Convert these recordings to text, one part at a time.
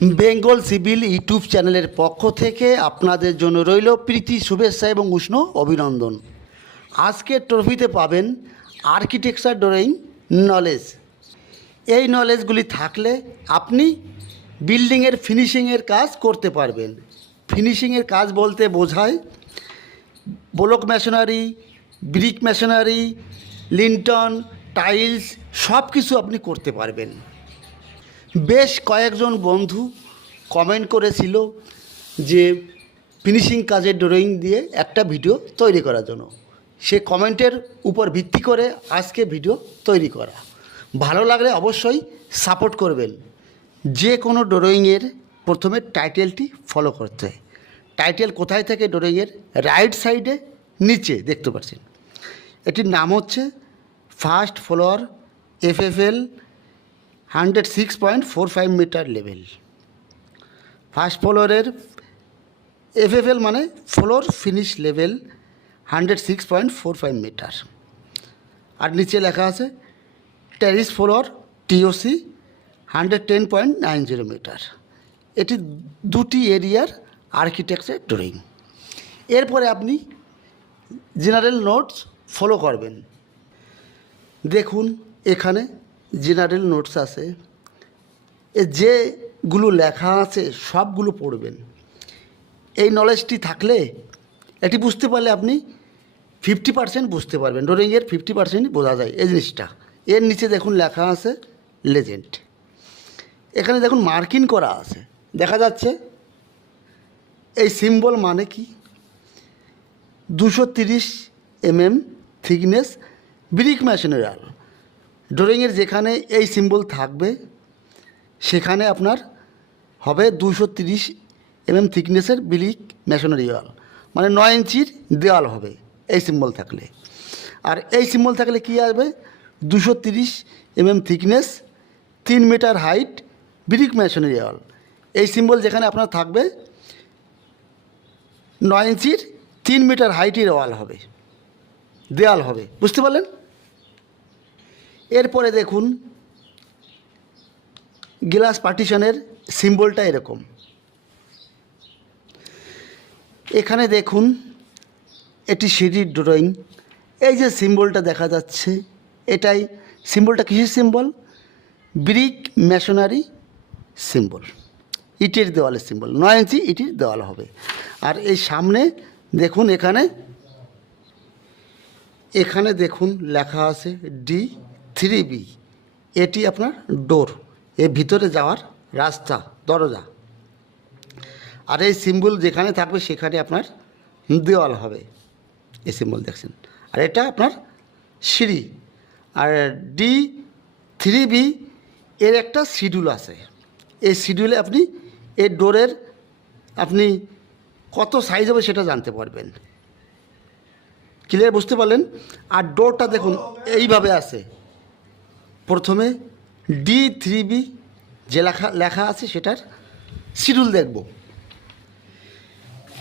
Bengal civil YouTube চ্যানেলের পক্ষ থেকে আপনাদের জন্য রইল প্রীতি শুভেচ্ছা এবং উষ্ণ অভিনন্দন। আজকের ট্রফিতে পাবেন আর্কিটেকচার ড্রয়িং নলেজ। এই নলেজগুলি থাকলে আপনি বিল্ডিংয়ের ফিনিশিংয়ের কাজ করতে পারবেন। ফিনিশিংয়ের কাজ বলতে বোঝায় block masonry, brick masonry, Linton, tiles সব কিছু আপনি করতে পারবেন। বেশ কয়েকজন বন্ধু কমেন্ট করেছিল যে ফিনিশিং কাজের ড্রয়িং দিয়ে একটা ভিডিও তৈরি করার জন্য। সে কমেন্টের উপর ভিত্তি করে আজকে ভিডিও তৈরি করা। ভালো লাগলে অবশ্যই সাপোর্ট করবেন। যে কোনো ড্রয়িংয়ের প্রথমে টাইটেলটি ফলো করতে হয়। টাইটেল কোথায় থেকে? ড্রয়িংয়ের রাইট সাইডে নিচে দেখতে পাচ্ছেন। এটির নাম হচ্ছে first floor FFL 106.45 metre level. First ফ্লোরের FFL মানে ফ্লোর ফিনিশ লেভেল 106.45 মিটার। আর নিচে লেখা আছে টেরিস ফ্লোর TOC 110.90 মিটার। এটি দুটি এরিয়ার আর্কিটেকচার ড্রয়িং। এরপরে আপনি জেনারেল নোটস ফলো করবেন। দেখুন এখানে জেনারেল নোটস আছে, যেগুলো লেখা আছে সবগুলো পড়বেন। এই নলেজটি থাকলে এটি বুঝতে পারলে আপনি 50% বুঝতে পারবেন। ড্রয়িংয়ের 50% বোঝা যায় এই জিনিসটা। এর নিচে দেখুন লেখা আছে লেজেন্ড। এখানে দেখুন মার্কিং করা আছে, দেখা যাচ্ছে। এই সিম্বল মানে কি? 230 mm থিকনেস ব্রিক ম্যাশনারি। ড্রয়িংয়ের যেখানে এই সিম্বল থাকবে সেখানে আপনার হবে 230 mm থিকনেসের ব্রিক ম্যাশনারি ওয়াল, মানে 9 ইঞ্চির দেওয়াল হবে এই সিম্বল থাকলে। আর এই সিম্বল থাকলে কী আসবে? 230 mm thickness 3 metre height brick masonry wall. এই সিম্বল যেখানে আপনার থাকবে 9 ইঞ্চির 3 মিটার হাইটের ওয়াল হবে, দেওয়াল হবে। বুঝতে পারলেন? এরপরে দেখুন গ্লাস পার্টিশনের সিম্বলটা এরকম। এখানে দেখুন এটি সিঁড়ির ড্রয়িং। এই যে সিম্বলটা দেখা যাচ্ছে, এটাই সিম্বলটা কিসের সিম্বল? ব্রিক মেশনারি সিম্বল, ইটের দেওয়ালের সিম্বল। 9 ইঞ্চি ইটের দেওয়াল হবে। আর এই সামনে দেখুন এখানে দেখুন লেখা আছে D3B। এটি আপনার ডোর, এর ভিতরে যাওয়ার রাস্তা, দরজা। আর এই সিম্বল যেখানে থাকবে সেখানে আপনার দেওয়াল হবে, এই সিম্বল দেখছেন। আর এটা আপনার সিঁড়ি। আর D3B এর একটা শিডিউল আছে। এই শিডিউলে আপনি এই ডোরের আপনি কত সাইজ হবে সেটা জানতে পারবেন। ক্লিয়ার? বুঝতে পারলেন? আর ডোরটা দেখুন এইভাবে আছে। প্রথমে D3B যে লেখা আছে সেটার শিডিউল দেখব।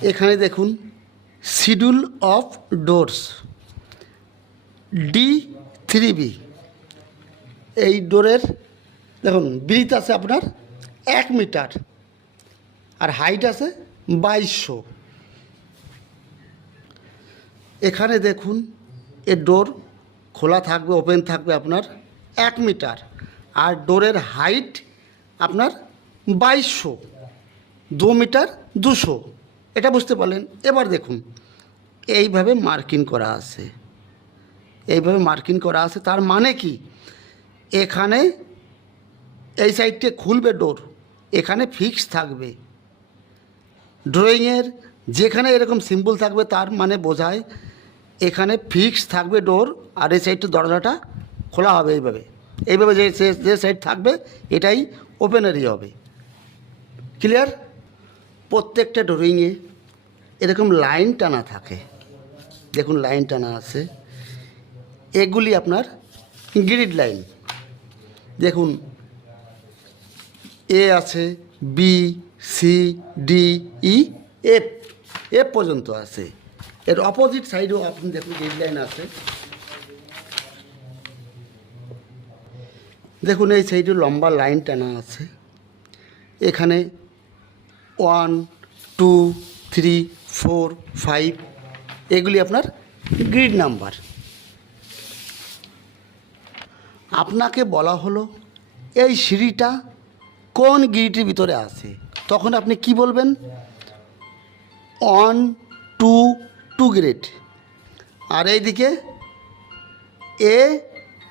এখানে দেখুন শিডিউল অফ ডোরস D3B। এই ডোরের দেখুন ব্রিথ আছে আপনার 1 মিটার আর হাইট আছে 2200। এখানে দেখুন এর ডোর খোলা থাকবে, ওপেন থাকবে আপনার 1 মিটার। আর ডোরের হাইট আপনার 2200, 2 মিটার 200। এটা বুঝতে পারলেন? এবার দেখুন এইভাবে মার্কিং করা আছে, এইভাবে মার্কিং করা আছে। তার মানে কি? এখানে এই সাইডটা খুলবে ডোর, এখানে ফিক্স থাকবে। ড্রয়িংয়ের যেখানে এরকম সিম্বল থাকবে তার মানে বোঝায় এখানে ফিক্স থাকবে ডোর, আর এই সাইডটা দরজাটা খোলা হবে। এইভাবে যে সাইড থাকবে এটাই ওপেন এরিয়া হবে। ক্লিয়ার? প্রত্যেকটা ড্রয়িংয়ে এরকম লাইন টানা থাকে, দেখুন লাইন টানা আছে। এগুলি আপনার গ্রিড লাইন। দেখুন A আছে, B, C, D, E, F পর্যন্ত আছে। এর অপোজিট সাইডেও আপনি দেখুন গ্রিড লাইন আছে। দেখুন এই সাইডে লম্বা লাইন টানা আছে। এখানে 1 2 3 4 5 এগুলি আপনার গ্রিড নাম্বার। আপনাকে বলা হলো এই সিঁড়িটা কোন গ্রিডের ভিতরে আছে, তখন আপনি কি বলবেন? 1 2 2 গ্রিড, আর এইদিকে A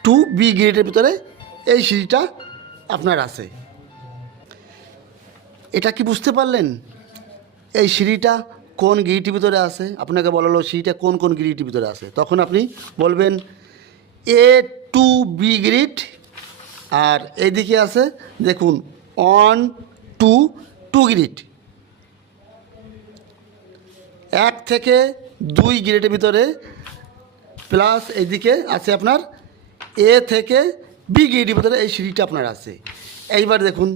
টু বি গ্রিডের ভিতরে এই সিঁড়িটা আপনার আছে। এটা কি বুঝতে পারলেন? এই সিঁড়িটা কোন গ্রিডের ভিতরে আছে, আপনাকে বলা হলো সিঁড়িটা কোন কোন গ্রিডের ভিতরে আছে, তখন আপনি বলবেন A টু বি গ্রিড, আর এইদিকে আছে দেখুন 1 2 2 গ্রিড, 1 থেকে 2 গ্রিডের ভিতরে, প্লাস এইদিকে আছে আপনার A থেকে বি গ্রিডের ভিতরে এই সিঁড়িটা আপনার আছে। এইবার দেখুন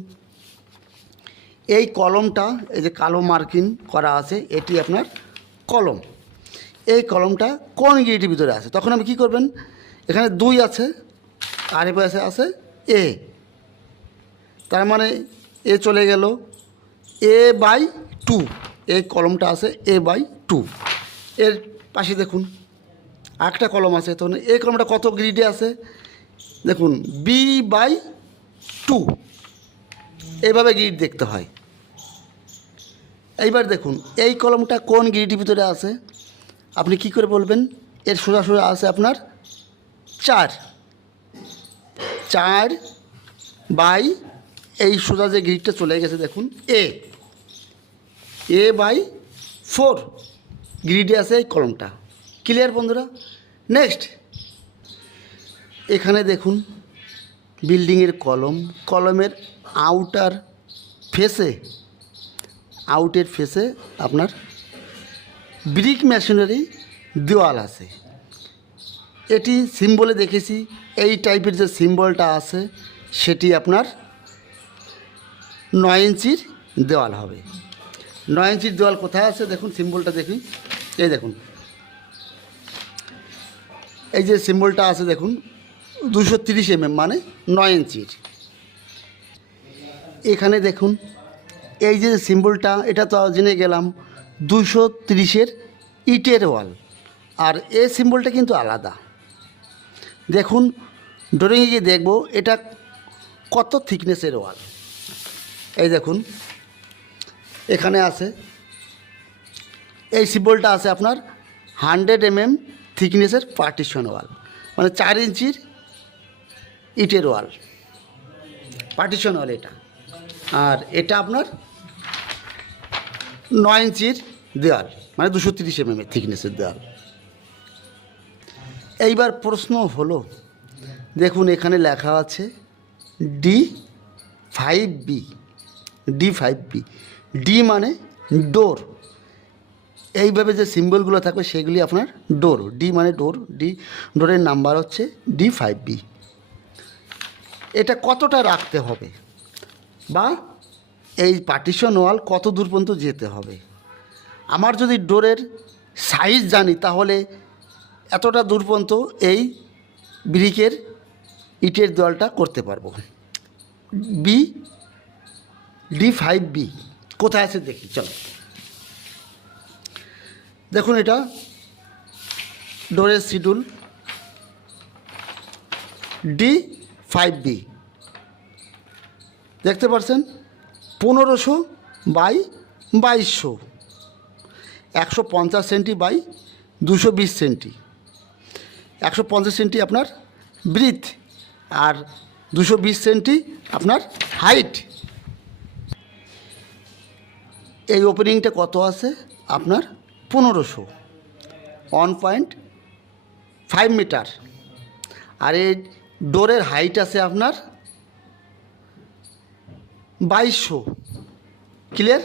এই কলমটা, এই যে কালো মার্কিং করা আছে, এটি আপনার কলম। এই কলমটা কোন গ্রিডের ভিতরে আছে, তখন আপনি কী করবেন? এখানে 2 আছে আর এ পাশে আছে A, তার মানে এ চলে গেল A/2, এই কলমটা আছে A/2। এর পাশে দেখুন আরেকটা কলম আছে, তখন এই কলমটা কত গ্রিডে আছে দেখুন B/2, এইভাবে গ্রিড দেখতে হয়। এইবার দেখুন এই কলমটা কোন গ্রিডের ভিতরে আছে, আপনি কি করে বলবেন? এর সোজা সোজা আছে আপনার 4 বাই এই সোজা যে গ্রিডটা চলে গেছে দেখুন A/4 গ্রিডে আছে এই কলমটা। ক্লিয়ার বন্ধুরা? নেক্সট এখানে দেখুন বিল্ডিংয়ের কলমের আউটের ফেসে আপনার ব্রিক মেশিনারি দেওয়াল আছে। এটি সিম্বলে দেখেছি, এই টাইপের যে সিম্বলটা আছে সেটি আপনার 9 ইঞ্চির দেওয়াল হবে। 9 ইঞ্চির দেওয়াল কোথায় আছে দেখুন, সিম্বলটা দেখি, এই দেখুন এই যে সিম্বলটা আছে দেখুন 230 mm, মানে 9 ইঞ্চির। এখানে দেখুন এই যে সিম্বলটা, এটা তো জেনে গেলাম 230-এর ইটের ওয়াল, আর এই সিম্বলটা কিন্তু আলাদা। দেখুন ড্রয়িংয়ে গিয়ে দেখব এটা কত থিকনেসের ওয়াল। এই দেখুন এখানে আছে এই সিম্বলটা আছে আপনার 100 mm থিকনেসের পার্টিশন ওয়াল, মানে 4 ইঞ্চির ইটের ওয়াল, পার্টিশন ওয়াল এটা। আর এটা আপনার 9 ইঞ্চির দেওয়াল, মানে 230 mm থিকনেসের দেওয়াল। এইবার প্রশ্ন হলো দেখুন এখানে লেখা আছে D5B, ডি মানে ডোর। এইভাবে যে সিম্বলগুলো থাকবে সেগুলি আপনার ডোর। ডি মানে ডোর, ডোরের নাম্বার হচ্ছে D5B। এটা কতটা রাখতে হবে, বা এই পার্টিশন ওয়াল কত দূর পর্যন্ত যেতে হবে। আমার যদি ডোরের সাইজ জানি তাহলে এতটা দূর পর্যন্ত এই ব্রিকের ইটের দেওয়ালটা করতে পারবো। D5B কোথায় আছে দেখি, চলো দেখুন এটা ডোরের শিডিউল D5B দেখতে পাচ্ছেন 1500 by 2200, 150 centi by 220 centi. 150 centi আপনার ব্রিথ আর 220 সেন্টি আপনার হাইট। এই ওপেনিংটা কত আছে আপনার 1500, 1.5 মিটার। আর এই ডোরের হাইট আছে আপনার 2200। ক্লিয়ার?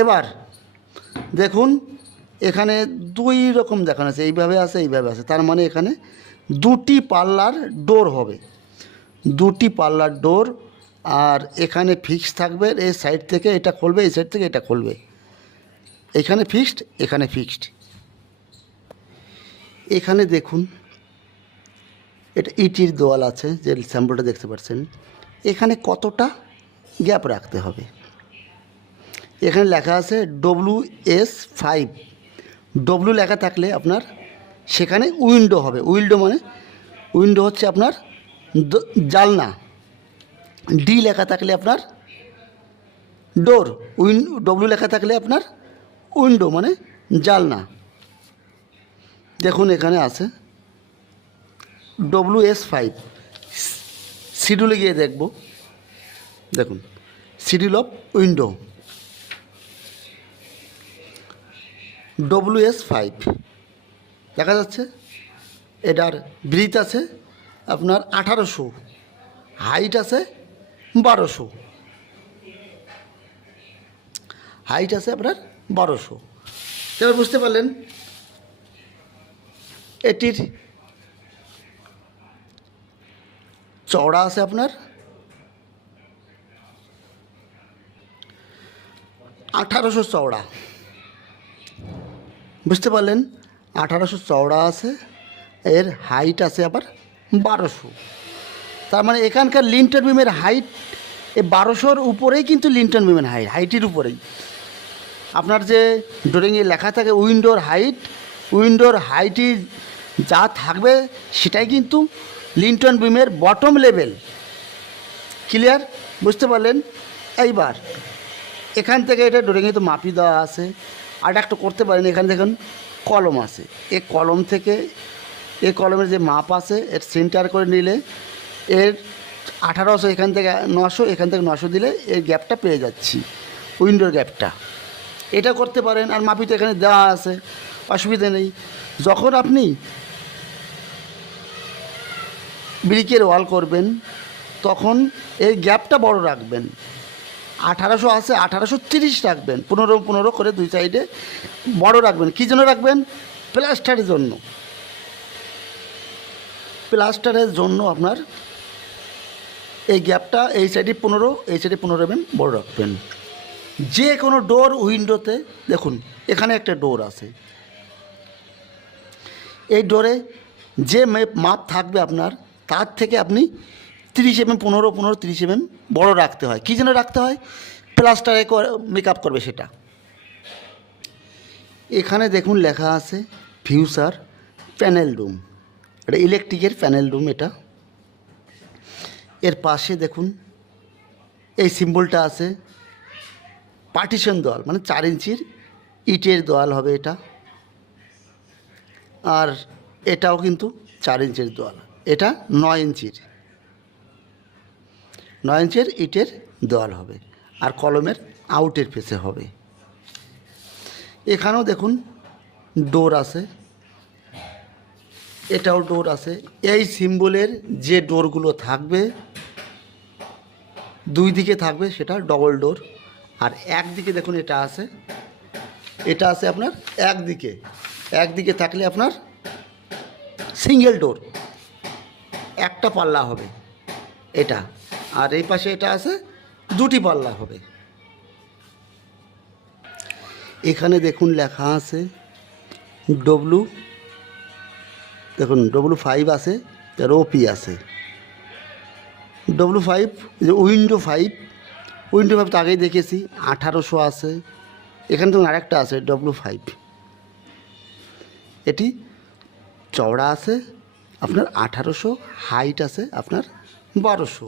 এবার দেখুন এখানে 2 রকম দেখানো আছে, এইভাবে আছে এইভাবে আছে, তার মানে এখানে 2টি পাল্লার ডোর হবে, 2টি পাল্লার ডোর। আর এখানে ফিক্স থাকবে, এই সাইড থেকে এটা খুলবে, এই সাইড থেকে এটা খুলবে, এখানে ফিক্সড, এখানে ফিক্সড। এখানে দেখুন এটা ইটির দেওয়াল আছে, যে স্যাম্পলটা দেখতে পাচ্ছেন, এখানে কতটা গ্যাপ রাখতে হবে। এখানে লেখা আছে WS5, ডব্লু লেখা থাকলে আপনার সেখানে উইন্ডো হবে। উইন্ডো হচ্ছে আপনার জানলা। ডি লেখা থাকলে আপনার ডোর। ডব্লু লেখা থাকলে আপনার উইন্ডো মানে জানলা। দেখুন এখানে আছে WS5। শিডিউলে গিয়ে দেখব। দেখুন শিডিউল অফ উইন্ডো WS5 দেখা যাচ্ছে। এটার ব্রিথ আছে আপনার 1800, হাইট আছে 1200, হাইট আছে আপনার 1200। এবার বুঝতে পারলেন এটির চওড়া আছে আপনার 1800 চওড়া। বুঝতে পারলেন 1800 চওড়া আছে, এর হাইট আছে আবার 1200। তার মানে এখানকার লিন্টার বিমের হাইট এই 1200-র উপরেই কিন্তু লিন্টার বিমের হাইটের উপরেই আপনার যে ড্রয়িংয়ে লেখা থাকে উইন্ডোর হাইটই যা থাকবে সেটাই কিন্তু লিন্টন বিমের বটম লেভেল। ক্লিয়ার? বুঝতে পারলেন? এইবার এখান থেকে এটা ড্রয়িংয়ে তো মাপি দেওয়া আছে। আর একটা করতে পারেন, এখানে দেখুন কলম আছে, এই কলম থেকে এই কলমের যে মাপ আছে এর সেন্টার করে নিলে এর 1800, এখান থেকে 900, এখান থেকে 900 দিলে এর গ্যাপটা পেয়ে যাচ্ছি, উইন্ডোর গ্যাপটা। এটা করতে পারেন। আর মাপি তো এখানে দেওয়া আছে, অসুবিধা নেই। যখন আপনি ব্রিকের ওয়াল করবেন তখন এই গ্যাপটা বড় রাখবেন। 1800 আছে, 1830 রাখবেন, 15 করে দুই সাইডে বড় রাখবেন। কী জন্য রাখবেন? প্লাস্টারের জন্য। প্লাস্টারের জন্য আপনার এই গ্যাপটা এই সাইডে 15, এই সাইডে 15 mm বড় রাখবেন। যে কোনো ডোর উইন্ডোতে দেখুন এখানে একটা ডোর আছে, এই ডোরে যে মাপ থাকবে আপনার তার থেকে আপনি 30 mm 15 30 mm বড় রাখতে হয়। কী জন্য রাখতে হয়? প্লাস্টারে মেকআপ করবে সেটা। এখানে দেখুন লেখা আছে ফিউচার প্যানেল রুম, এটা ইলেকট্রিকের প্যানেল রুম। এটা এর পাশে দেখুন এই সিম্বলটা আছে, পার্টিশন দেওয়াল, মানে 4 ইঞ্চির ইটের দেওয়াল হবে এটা। আর এটাও কিন্তু 4 ইঞ্চির দেওয়াল, এটা 9 ইঞ্চির ইটের দেওয়াল হবে। আর কলমের আউটের ফেসে হবে। এখানেও দেখুন ডোর আছে, এটাও ডোর আছে। এই সিম্বলের যে ডোরগুলো থাকবে দুই দিকে থাকবে সেটা ডবল ডোর। আর একদিকে দেখুন এটা আছে আপনার একদিকে থাকলে আপনার সিঙ্গেল ডোর, একটা পাল্লা হবে এটা। আর এই পাশে এটা আছে, দুটি পাল্লা হবে। এখানে দেখুন লেখা আছে দেখুন W5 আছে, আর OP আছে। W5 যে উইন্ডো 5 তো আগেই দেখেছি, 1800 আছে। এখানে দেখুন আরেকটা আছে W5, এটি চওড়া আছে আপনার 1800, হাইট আছে আপনার 1200।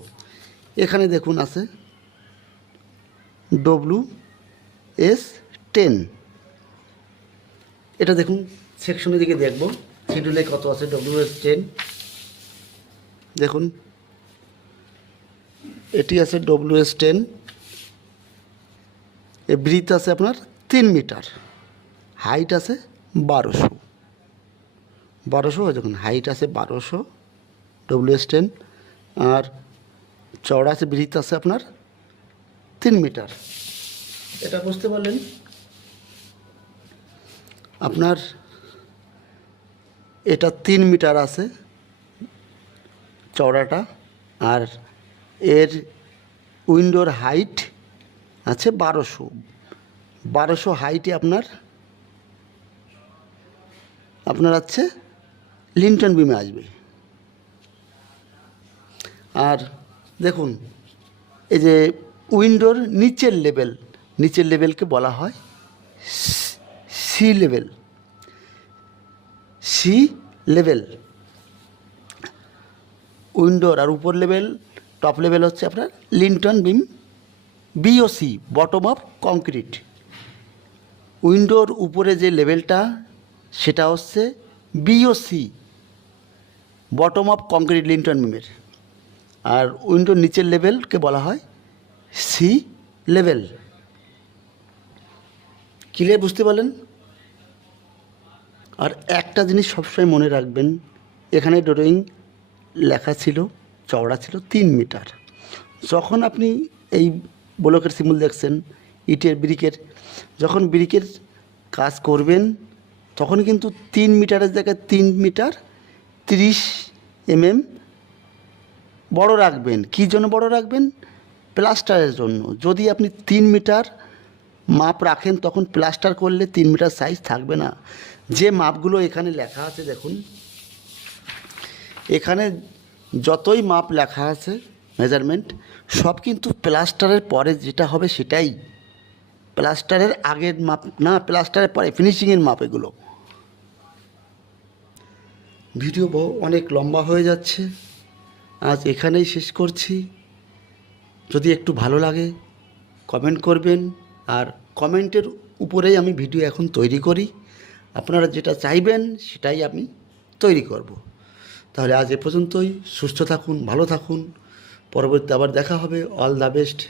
এখানে দেখুন আছে WS10, এটা দেখুন সেকশনের দিকে দেখব শিডিউলে কত আছে। WS10 দেখুন, এটি আছে WS10, এ ব্রিথ আছে আপনার 3 মিটার, হাইট আছে 1200 দেখুন, হাইট আছে 1200 WS10, আর চওড়া আছে, ব্রিথ আছে আপনার 3 মিটার। এটা বুঝতে পারলেন? আপনার এটা 3 মিটার আছে চওড়াটা, আর এর উইন্ডোর হাইট আছে 1200 হাইটে আপনার আছে লিন্টন বিমে আসবে। আর দেখুন এই যে উইন্ডোর নিচের লেভেলকে বলা হয় সি লেভেল। সি লেভেল উইন্ডোর, আর উপর লেভেল টপ লেভেল হচ্ছে আপনার lintel beam, BOC bottom of concrete. উইন্ডোর উপরে যে লেভেলটা সেটা হচ্ছে BOC bottom of concrete lintel বিমের, আর উইন্ডোর নিচের লেভেলকে বলা হয় সি লেভেল। ক্লিয়ার বুঝতে পারলেন? আর একটা জিনিস সবসময় মনে রাখবেন, এখানে ড্রয়িং লেখা ছিল চওড়া ছিল 3 মিটার। যখন আপনি এই ব্লকের সিম্বল দেখছেন ইটের ব্রিকের, যখন ব্রিকের কাজ করবেন তখন কিন্তু 3 মিটারের জায়গায় 3 মিটার 30 mm বড় রাখবেন। কী জন্য বড় রাখবেন? প্লাস্টারের জন্য। যদি আপনি 3 মিটার মাপ রাখেন তখন প্লাস্টার করলে 3 মিটার সাইজ থাকবে না। যে মাপগুলো এখানে লেখা আছে দেখুন, এখানে যতই মাপ লেখা আছে মেজারমেন্ট সব কিন্তু প্লাস্টারের পরে যেটা হবে সেটাই, প্লাস্টারের আগের মাপ না, প্লাস্টারের পরে ফিনিশিংয়ের মাপ এগুলো। ভিডিও অনেক লম্বা হয়ে যাচ্ছে, আজ এখানেই শেষ করছি। যদি একটু ভালো লাগে কমেন্ট করবেন, আর কমেন্টের উপরেই আমি ভিডিও এখন তৈরি করি। আপনারা যেটা চাইবেন সেটাই আমি তৈরি করব। তাহলে আজ এ পর্যন্তই। সুস্থ থাকুন, ভালো থাকুন। পরবর্তীতে আবার দেখা হবে। All the best.